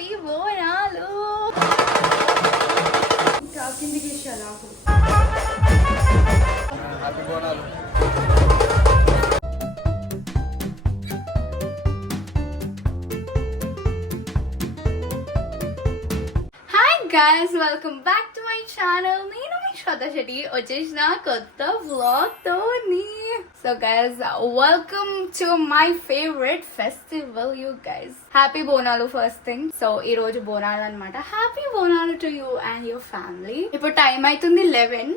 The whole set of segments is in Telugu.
Happy Bonalu. Happy Bonalu. Hi guys, welcome back to my channel. నేను మీ శ్రద్ధ శెట్టి వచ్చేసిన కొత్త వ్లాగ్ తోని. So guys, welcome to my favourite festival you guys. Happy Bonalu first thing. So ఈ రోజు బోనాలు అన్నమాట. Happy Bonalu to you and your family. ఇప్పుడు టైం అవుతుంది 11.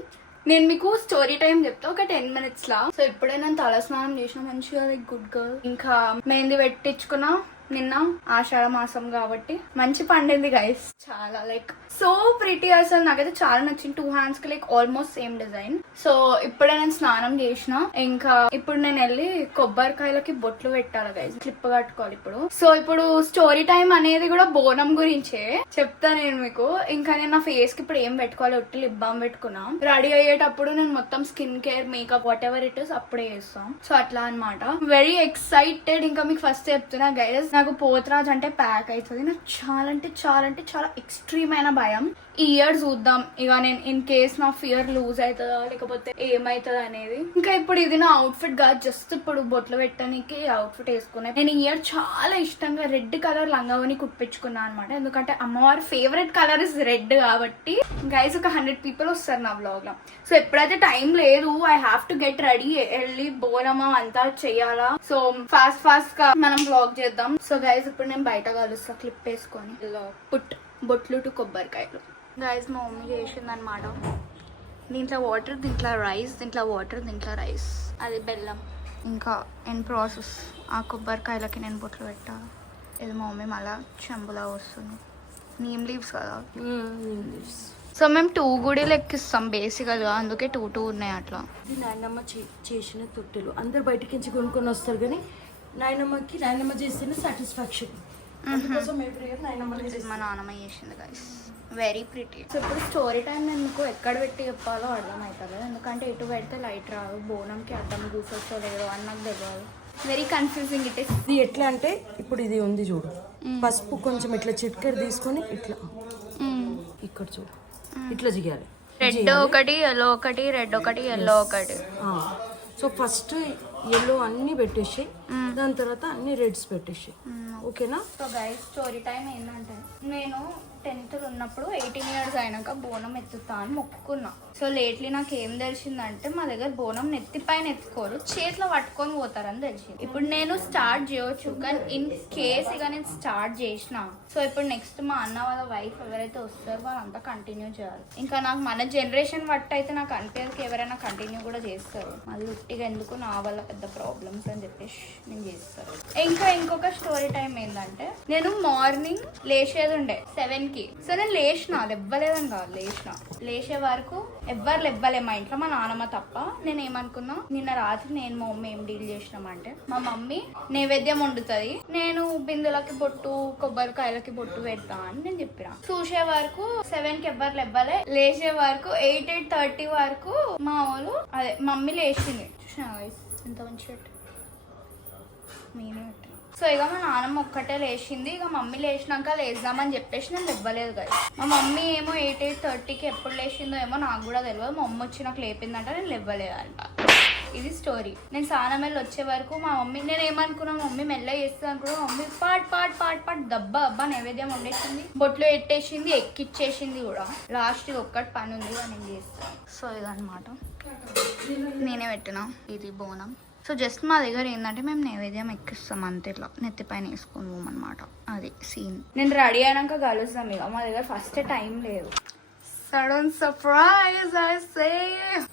నేను మీకు స్టోరీ టైం చెప్తా ఒక 10 minutes లా. సో ఇప్పుడే నేను తల స్నానం చేసిన మంచిగా, లైక్ గుడ్ గర్ల్. ఇంకా మెహందీ పెట్టించుకున్నా నిన్న, ఆషాఢ మాసం కాబట్టి. మంచి పండింది గైస్, చాలా లైక్ సో ప్రిటీ. అసలు నాకైతే చాలా నచ్చింది. 2 hands కి like almost same design. So ఇప్పుడే నేను స్నానం చేసిన. ఇంకా ఇప్పుడు నేను వెళ్ళి కొబ్బరికాయలకి బొట్లు పెట్టాలి గైస్, క్లిప్ కట్టుకోవాలి ఇప్పుడు. సో ఇప్పుడు స్టోరీ టైం అనేది కూడా బోనం గురించే చెప్తా నేను మీకు. ఇంకా నేను నా ఫేస్ కి ఇప్పుడు ఏం పెట్టుకోవాలి, ఒట్టి లిప్ బామ్ పెట్టుకున్నా. రెడీ అయ్యేటప్పుడు నేను మొత్తం skin care, makeup, what ever it is అప్పుడే చేస్తాం. సో అట్లా అన్నమాట. Very excited. ఇంకా మీకు ఫస్ట్ చెప్తున్నా గైస్, నాకు పోతరాజ్ అంటే ప్యాక్ అవుతుంది. నాకు చాలా అంటే చాలా అంటే చాలా ఎక్స్ట్రీమ్ అయిన భయం. ఈ ఇయర్ చూద్దాం ఇక నేను ఇన్ కేస్ నా ఫియర్ లూజ్ అవుతుందా లేకపోతే ఏమైతుందా అనేది. ఇంకా ఇప్పుడు ఇది నా అవుట్ఫిట్ కాదు, జస్ట్ ఇప్పుడు బొట్లు పెట్టడానికి అవుట్ఫిట్ వేసుకున్నా. నేను ఈ ఇయర్ చాలా ఇష్టంగా రెడ్ కలర్ లంగావని కుట్టించుకున్నా అనమాట. ఎందుకంటే అమ్మవారి ఫేవరెట్ కలర్ ఇస్ రెడ్ కాబట్టి. గైస్ ఒక 100 people వస్తారు నా వ్లాగ్ లో. సో ఎప్పుడైతే టైం లేదు, I have to get ready, వెళ్ళి బోనమా అంతా చెయ్యాలా. సో ఫాస్ట్ గా మనం వ్లాగ్ చేద్దాం. సో గైస్ ఇప్పుడు నేను బయట కలుస్తా క్లిప్ వేసుకొని. బొట్లు టు కొబ్బరికాయలు. గైస్ మా మమ్మీ చేసింది అనమాట. దీంట్లో వాటర్, దీంట్లో రైస్, దీంట్లో వాటర్, దీంట్లో రైస్, అది బెల్లం. ఇంకా ఇన్ ప్రాసెస్ ఆ కొబ్బరికాయలకి నేను బొట్లు పెట్టాను. ఇది మా మమ్మీ మళ్ళీ చెంబులా వస్తుంది. నీమ్ లీవ్స్ కదా. సో మేము 2 గుడిలు ఎక్కిస్తాం బేసికల్గా, అందుకే 2 ఉన్నాయి అట్లా. ఇది నాయనమ్మ చేసిన తొట్టెలు. అందరు బయటికి నుంచి కొనుక్కొని వస్తారు, కానీ నాయనమ్మ చేస్తేనే సాటిస్ఫాక్షన్. అందుకోసం ఎవ్రీ ఇయర్ నాయనమ్మ మా నాన్నమ్మ చేసింది గైస్, వెరీ ప్రిటీ. సో ఇప్పుడు స్టోరీ టైం నేను ఎక్కడ పెట్టి చెప్పాలో అర్థం అవుతుంది. ఎందుకంటే ఎటు పెడితే లైట్ రాదు, బోనంకి అర్థం కూర్చోచ్చో లేదో అని నాకు తెలియదు. Very confusing it is. ఇది ఎట్లా అంటే ఇప్పుడు ఇది ఉంది చూడు, పసుపు కొంచెం ఇట్లా చిట్కెర తీసుకొని ఇట్లా ఇక్కడ చూడు ఇట్లా చేయాలి. రెడ్ ఒకటి, ఎల్లో ఒకటి, రెడ్ ఒకటి, ఎల్లో ఒకటి. సో ఫస్ట్ ఎల్లో అన్ని పెట్టేసి, దాని తర్వాత అన్ని రెడ్స్ పెట్టేసి, ఓకేనా? సో గైస్ స్టోరీ టైం ఏంటంటే, నేను 10th ఉన్నప్పుడు 18 years అయినాక బోనం ఎత్తుతా అని మొక్కుకున్నా. సో లేట్లీ నాకు ఏం తెలిసిందంటే, మా దగ్గర బోనం నెత్తి పైన ఎత్తుకోరు, చేతిలో పట్టుకొని పోతారని తెలిసింది. ఇప్పుడు నేను స్టార్ట్ చేయొచ్చు, కానీ ఇన్ కేస్ ఇక నేను స్టార్ట్ చేసిన, సో ఇప్పుడు నెక్స్ట్ మా అన్న వాళ్ళ వైఫ్ ఎవరైతే వస్తారో వాళ్ళంతా కంటిన్యూ చేయాలి. ఇంకా నాకు మన జనరేషన్ బట్టి అయితే నాకు అనిపించక ఎవరైనా కంటిన్యూ కూడా చేస్తారు. మళ్ళీ ఉట్టిగా ఎందుకు, నా వల్ల పెద్ద ప్రాబ్లమ్స్ అని చెప్పేసి నేను చేస్తాను. ఇంకా ఇంకొక స్టోరీ టైం ఏంటంటే, నేను మార్నింగ్ లేచేది ఉండే 7 కి. సో నేను లేచిన, లెవ్వలేదని కాదు, లేచే వరకు ఎవ్వరు లెవ్వలే మా ఇంట్లో, మా నాన్నమ్మ తప్ప. నేను ఏమనుకున్నా, నిన్న రాత్రి నేను మా మమ్మీ ఏం డీల్ చేసినామంటే, మా మమ్మీ నైవేద్యం వండుతుంది, నేను బిందులకి బొట్టు, కొబ్బరికాయలకి బొట్టు పెడతా అని నేను చెప్పిన. చూసే వరకు 7 కి ఎవ్వరు లెవ్వలే. లేచే వరకు 8:30 వరకు మా వాళ్ళు అదే మమ్మీ లేచింది. చూసినా ఎంత మంచి మీనే. సో ఇక మా నాన్నమ్మ ఒక్కటే లేచింది. ఇక మమ్మీ లేచినాక లేద్దామని చెప్పేసి నేను ఇవ్వలేదు కదా. మా మమ్మీ ఏమో 8:30కి ఎప్పుడు లేచిందో ఏమో నాకు కూడా తెలియదు. మా మమ్మీ వచ్చి నాకు లేపిందంట, నేను ఇవ్వలేదంట. ఇది స్టోరీ. నేను స్నానం వెళ్ళి వచ్చే వరకు మా మమ్మీ, నేను ఏమనుకున్నా, మమ్మీ మెల్లగా చేస్తుంది అనుకున్నా. మమ్మీ పాట్ దబ్బా నైవేద్యం వండేసింది, బొట్లు పెట్టేసింది, ఎక్కిచ్చేసింది కూడా. లాస్ట్ ఒక్కటి పని ఉంది నేను చేస్తాను. సో ఇదన్నమాట, నేనే పెట్టినా ఇది బోనం. సో జస్ట్ మా దగ్గర ఏంటంటే, మేము నైవేద్యం ఎక్కిస్తాం అంతే, ఇట్లా నెత్తిపైన వేసుకొని పోమన్నమాట. అది సీన్. నేను రెడీ అయినాక కలుస్తాం. ఇక మా దగ్గర ఫస్ట్ టైం లేదు. Sudden surprise, I say.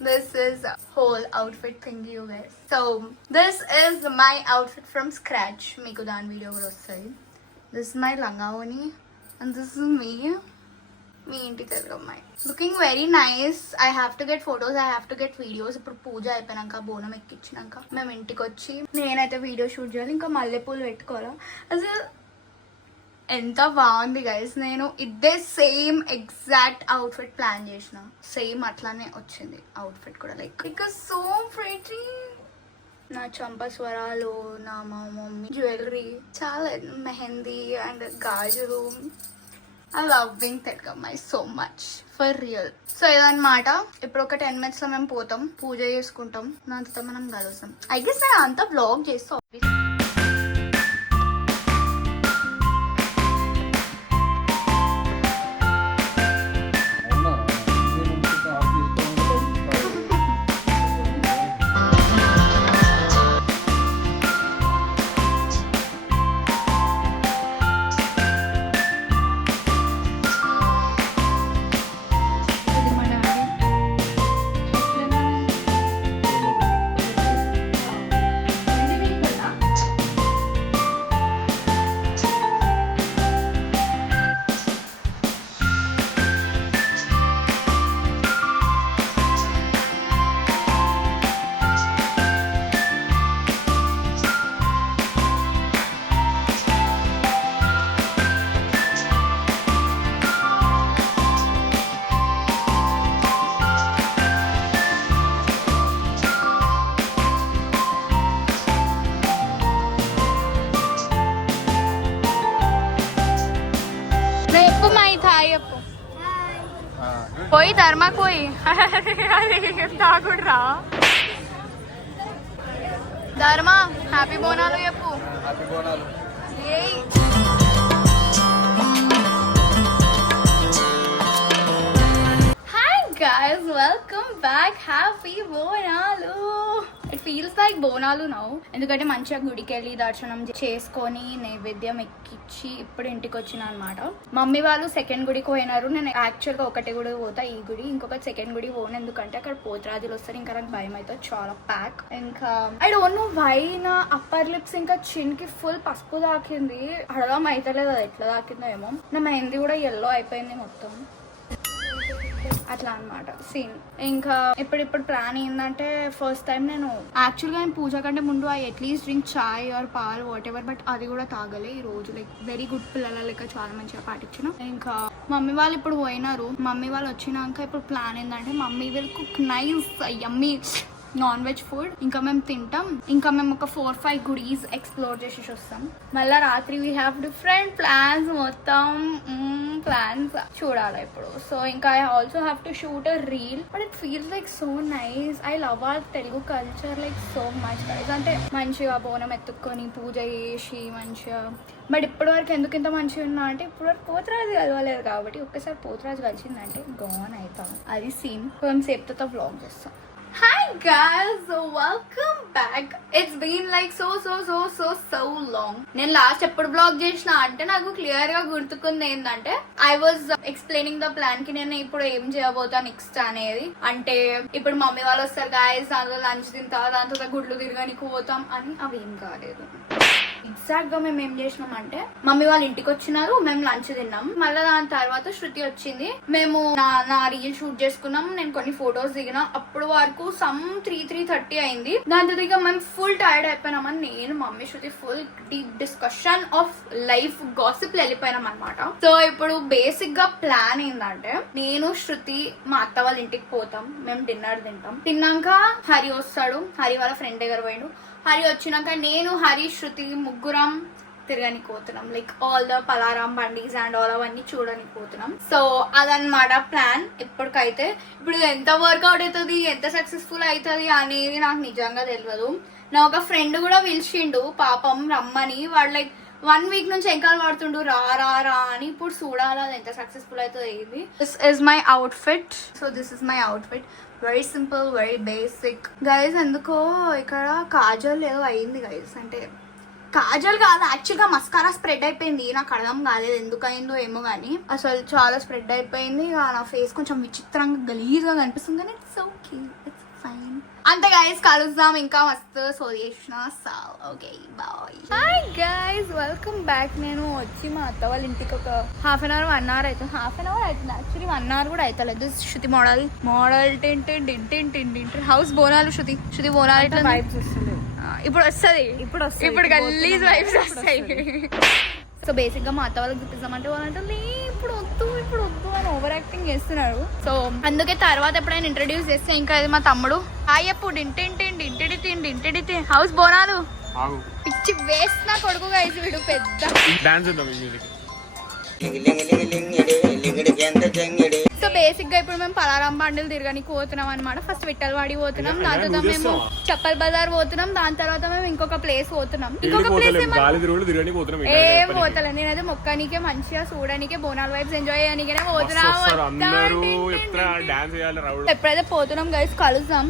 This is a whole outfit thing, you guys. So this is my outfit from scratch. Meeku dan video kuda ostadi. This is my langavani and this is me. మీ ఇంటికి వెళ్ళమ్మాయి, looking very nice. I have to get photos, I have to get videos. ఇప్పుడు పూజ అయిపోయినాక, బోనం ఎక్కించినాక మేము ఇంటికి వచ్చి నేనైతే వీడియో షూట్ చేయాలి. ఇంకా మల్లెపూలు పెట్టుకోవాలా. అసలు ఎంత బాగుంది గైస్. నేను ఇదే సేమ్ ఎగ్జాక్ట్ అవుట్ఫిట్ ప్లాన్ చేసిన, సేమ్ అట్లానే వచ్చింది అవుట్ఫిట్ కూడా. Like because so pretty. నా చంప స్వరాలు, నా మా మమ్మీ జ్యువెలరీ, చాలా మెహందీ అండ్ గాజులు. ఐ లవ్ బీయింగ్ తెలకమ్మాయి so much for real. So ఇదన్నమాట. ఇప్పుడు ఒక 10 minutes లో మేము పోతాం, పూజ చేసుకుంటాం, దాంతో మనం కలుస్తాం. ఐ గెస్ నేను అంతా బ్లాగ్ చేస్తాం. పోయి ధర్మాకు పోయి తాగుడురా ధర్మా హ్యాపీ బోనాలు చెప్పు. ఏయ్ hi guys, welcome back. Happy Bonalu. It feels like Bonalu now, ఎందుకంటే మంచిగా గుడికి వెళ్ళి దర్శనం చేసుకొని నైవేద్యం ఎక్కించి ఇప్పుడు ఇంటికి వచ్చిన అనమాట. మమ్మీ వాళ్ళు సెకండ్ గుడికి పోయినారు. నేను యాక్చువల్ గా ఒకటి గుడి పోతా, ఈ గుడి. ఇంకొక సెకండ్ గుడి పోను, ఎందుకంటే అక్కడ పోతరాజులు వస్తారు. ఇంకా నాకు భయం అవుతుంది, చాలా ప్యాక్. ఇంకా ఐ డోంట్ నో వై నా అప్పర్ లిప్స్ ఇంకా చిన్ కి ఫుల్ పసుపు తాకింది. అడగం అయితలేదు, అది ఎట్లా తాకిందో ఏమో. నా మెహందీ కూడా ఎల్లో అయిపోయింది మొత్తం, అట్లా అనమాట సీన్. ఇంకా ఇప్పుడు ప్లాన్ ఏంటంటే, ఫస్ట్ టైం నేను యాక్చువల్గా పూజ కంటే ముందు at least drink chai or paal whatever, but అది కూడా తాగలే ఈ రోజు. లైక్ వెరీ గుడ్ పిల్లల లెక్క చాలా మంచిగా పాటించిన. ఇంకా మమ్మీ వాళ్ళు ఇప్పుడు పోయినారు. మమ్మీ వాళ్ళు వచ్చినాక ఇప్పుడు ప్లాన్ ఏంటంటే, mummy will cook nice yummy non veg food. ఇంకా మేము తింటాం. ఇంకా మేము ఒక 4-5 గుడీస్ ఎక్స్ప్లోర్ చేసేసి వస్తాం. మళ్ళీ రాత్రి వీ హ్యావ్ డిఫరెంట్ ప్లాన్స్. మొత్తం ప్లాన్స్ చూడాలి ఇప్పుడు. సో ఇంకా I also have to shoot a reel, but it feels like so nice. I love our Telugu culture like so much guys. అంటే మంచిగా బోనం ఎత్తుక్కొని పూజ చేసి మంచిగా. బట్ ఇప్పటి వరకు ఎందుకు ఇంత మంచిగా ఉన్నా అంటే, ఇప్పుడు వరకు పోతరాజు కలవలేదు కాబట్టి, ఒక్కసారి పోతరాజు కలిసిందంటే గోన్ అవుతాం. అది సీన్. కొంచెం సేపుతో వ్లాగ్ చేస్తాం. Hi guys, welcome back. It's been like so long. నేను లాస్ట్ ఎప్పుడు బ్లాగ్ చేసిన అంటే నాకు క్లియర్ గా గుర్తుకుంది ఏంటంటే, I was explaining the plan కి నేను ఇప్పుడు ఏం చేయబోతా నెక్స్ట్ అనేది. అంటే ఇప్పుడు మమ్మీ వాళ్ళు వస్తారు గాయస్, దాంట్లో లంచ్ తింటా, దాంతో గుడ్లు తిరగడానికి పోతాం అని. అవి ఏం కాలేదు. ఎగ్జాక్ట్ గా మేము ఏం చేసినాం అంటే, మమ్మీ వాళ్ళు ఇంటికి వచ్చినారు, మేము లంచ్ తిన్నాం. మళ్ళీ దాని తర్వాత శృతి వచ్చింది. మేము నా రీల్ షూట్ చేసుకున్నాం, నేను కొన్ని ఫొటోస్ దిగినా. అప్పుడు వరకు సమ్ 3:30 అయింది. దాంతో ఇక మేము ఫుల్ టైర్డ్ అయిపోయినామని నేను mummy Shruti full deep discussion of life gossip వెళ్ళిపోయినాం అనమాట. సో ఇప్పుడు బేసిక్ గా ప్లాన్ ఏంటంటే, నేను శృతి మా అత్త వాళ్ళ ఇంటికి పోతాం, మేము డిన్నర్ తింటాం. తిన్నాక హరి వస్తాడు, హరి వాళ్ళ ఫ్రెండ్ దగ్గర పోయిండు. హరి వచ్చినాక నేను, హరి, శృతి ముగ్గురం తిరగనికి పోతున్నాం. లైక్ ఆల్ ద పలారాం బండీస్ అండ్ ఆల్ అవన్నీ చూడడానికి పోతున్నాం. సో అదనమాట ప్లాన్ ఇప్పటికైతే. ఇప్పుడు ఎంత వర్కౌట్ అవుతుంది, ఎంత సక్సెస్ఫుల్ అవుతుంది అనేది నాకు నిజంగా తెలియదు. నా ఒక ఫ్రెండ్ కూడా పిలిచిండు పాపం రమ్మని. వాడు లైక్ 1 week నుంచి ఎంకాలు పడుతుండు రా రా రా అని. ఇప్పుడు చూడాలి అది ఎంత సక్సెస్ఫుల్ అవుతుంది అయింది. This is my outfit. So this is my outfit. Very simple, very basic guys. ఎందుకో ఇక్కడ కాజల్ ఏదో అయింది గైస్. అంటే కాజల్ కాదు, యాక్చువల్గా మస్కారా స్ప్రెడ్ అయిపోయింది. నాకు అర్థం కాలేదు ఎందుకు అయిందో ఏమో కానీ, అసలు చాలా స్ప్రెడ్ అయిపోయింది. నా ఫేస్ కొంచెం విచిత్రంగా గలీజ్గా కనిపిస్తుంది, కానీ ఇట్స్ ఓకే, ఇట్స్ ఫైన్. అంతే గైస్, కలుద్దాం ఇంకా మస్తు సో చేసిన. Okay bye. Hi guys, welcome back. నేను వచ్చి మా అత్త వాళ్ళ ఇంటికి ఒక 1/2 hour 1 hour అవుతుంది. 1/2 hour అవుతుంది యాక్చువల్లీ, 1 hour కూడా అవుతలేదు. శృతి మోడల్ టెంట్ హౌస్ బోనాలు. శృతి బోనాలు ఇట్లా ఇప్పుడు వస్తుంది. ఇప్పుడు గల్లీస్ వైబ్స్ వస్తాయి. సో సో బేసిక్ గా మా అత్త వాళ్ళకి చూపిస్తామంటే వాళ్ళంటే ఇప్పుడు వద్దు అని ఓవర్ యాక్టింగ్ చేస్తున్నారు. సో అందుకే తర్వాత ఎప్పుడైనా ఇంట్రడ్యూస్ చేస్తే ఇంకా అది మా తమ్ముడు అయ్యప్పుడు ఇంటిడి హౌస్ బోనాలు పిచ్చి వేస్ట్ నా కొడుకు గైస్ వీడు పెద్ద సో బేసిక్ గా ఇప్పుడు మేము పలారం బండ్లు తిరగడానికి పోతున్నాం అనమాట. ఫస్ట్ విట్టలవాడి పోతున్నాం, దాని తర్వాత మేము చప్పల్ బజార్ పోతున్నాం, దాని తర్వాత మేము ఇంకొక ప్లేస్ పోతున్నాం. ఇంకొక ప్లేస్ ఏం పోతలే, నేనైతే మొక్కనికే మంచిగా చూడడానికే బోనాల వైబ్స్ ఎంజాయ్ చేయడానికే పోతున్నాం. ఎప్పుడైతే పోతున్నాం గైస్ కలుద్దాం.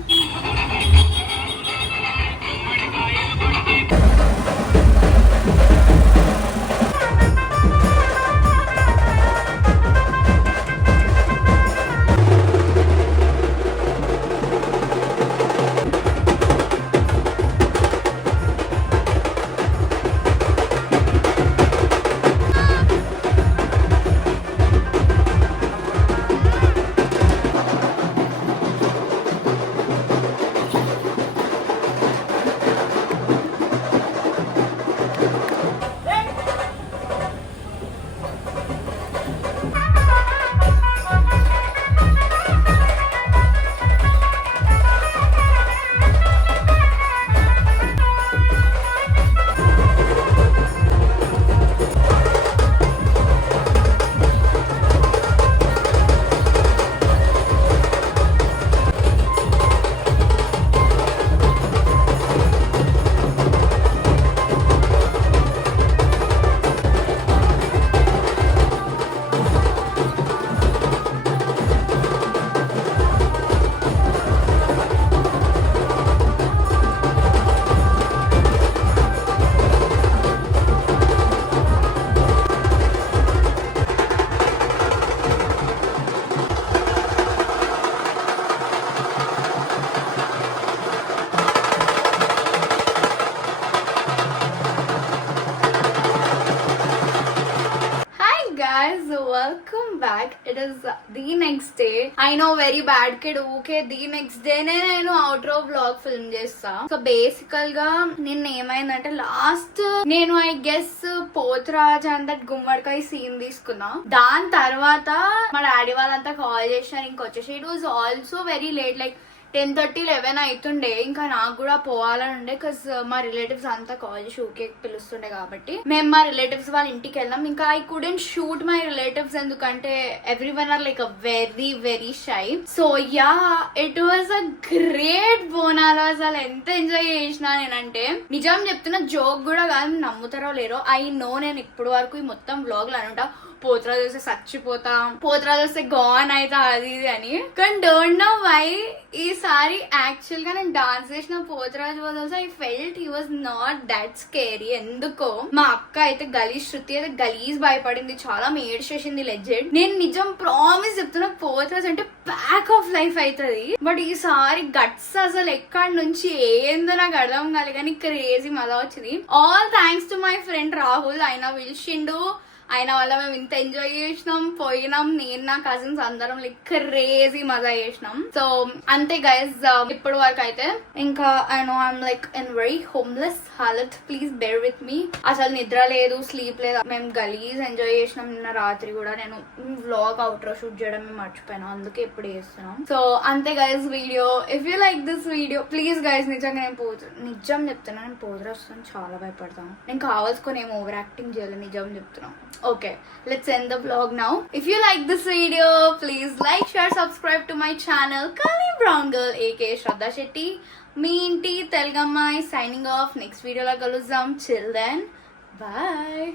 Welcome back. It is the next day. I know very bad kid. Okay, the next day నేను outro vlog film చేస్తా. సో బేసికల్ గా నిన్న ఏమైందంటే లాస్ట్ నేను I guess Pothuraj and that గుమ్మడికాయ సీన్ తీసుకున్నా. దాని తర్వాత మా డాడీ వాళ్ళంతా కాల్ చేసినారు ఇంకొచ్చేసి. It was also very late, like 10:30, 11 అవుతుండే. ఇంకా నాకు కూడా పోవాలని ఉండే బికాస్ మా రిలేటివ్స్ అంతా కాల్ చేసి ఊకే పిలుస్తుండే కాబట్టి మేము మా రిలేటివ్స్ వాళ్ళ ఇంటికి వెళ్ళాం. ఇంకా I couldn't shoot my relatives ఎందుకంటే every one are like a very very shy. So yeah, it was a great Bonalu. అసలు ఎంత ఎంజాయ్ చేసినా నేనంటే నిజం చెప్తున్నా, జోక్ కూడా కాదు, నమ్ముతారో లేరో ఐ నో. నేను ఇప్పుడు వరకు ఈ మొత్తం వ్లాగ్లు అనుంటా పోతురాజు వస్తే చచ్చిపోతా, పోతురాజు వస్తే గాన్ అయితే అది ఇది అని. కానీ డోంట్ నో వై ఈసారి యాక్చువల్ గా నేను డాన్స్ చేసిన Pothuraju was I felt he was not that scary. ఎందుకో మా అక్క అయితే గలీజ్, శృతి అయితే గలీజ్ భయపడింది, చాలా మేడ్ చేసింది లెజెండ్. నేను నిజం ప్రామిస్ చెప్తున్నా, పోతురాజు అంటే ప్యాక్ ఆఫ్ లైఫ్ అవుతుంది. బట్ ఈసారి గట్స్ అసలు ఎక్కడి నుంచి ఏందో నాకు అర్థం కాలేదు, కానీ క్రేజీ మజా వచ్చింది. All thanks to my friend Rahul. ఆయన పిలిచిండు, ఆయన వల్ల మేము ఇంత ఎంజాయ్ చేసినాం, పోయినాం. నేను నా కజిన్స్ అందరం లైక్ క్రేజీ మజా చేసినాం. సో అంతే గైస్, ఇప్పటి వరకు అయితే ఇంకా I know I'm like in very homeless హాలత్. Please bear with me. అసలు నిద్ర లేదు, స్లీప్ లేదు. మేము గలీజ్ ఎంజాయ్ చేసినాం నిన్న రాత్రి కూడా. నేను వ్లాగ్ అవుట్రో షూట్ చేయడం మర్చిపోయాను, అందుకే ఇప్పుడు చేస్తున్నాం. సో అంతే guys video. If you like this video please guys, నిజంగా నేను నిజం చెప్తున్నా, నేను పోతురా వస్తాను, చాలా భయపడతాను. నేను కావాల్సుకొని ఏం ఓవర్ యాక్టింగ్ చేయలేదు, నిజం చెప్తున్నా. Okay, let's end the vlog now. If you like this video, please like, share, subscribe to my channel Kali Brown Girl aka Shraddha Shetty. Me inti Telugamai signing off. Next video la kaluzzam. Till then, bye.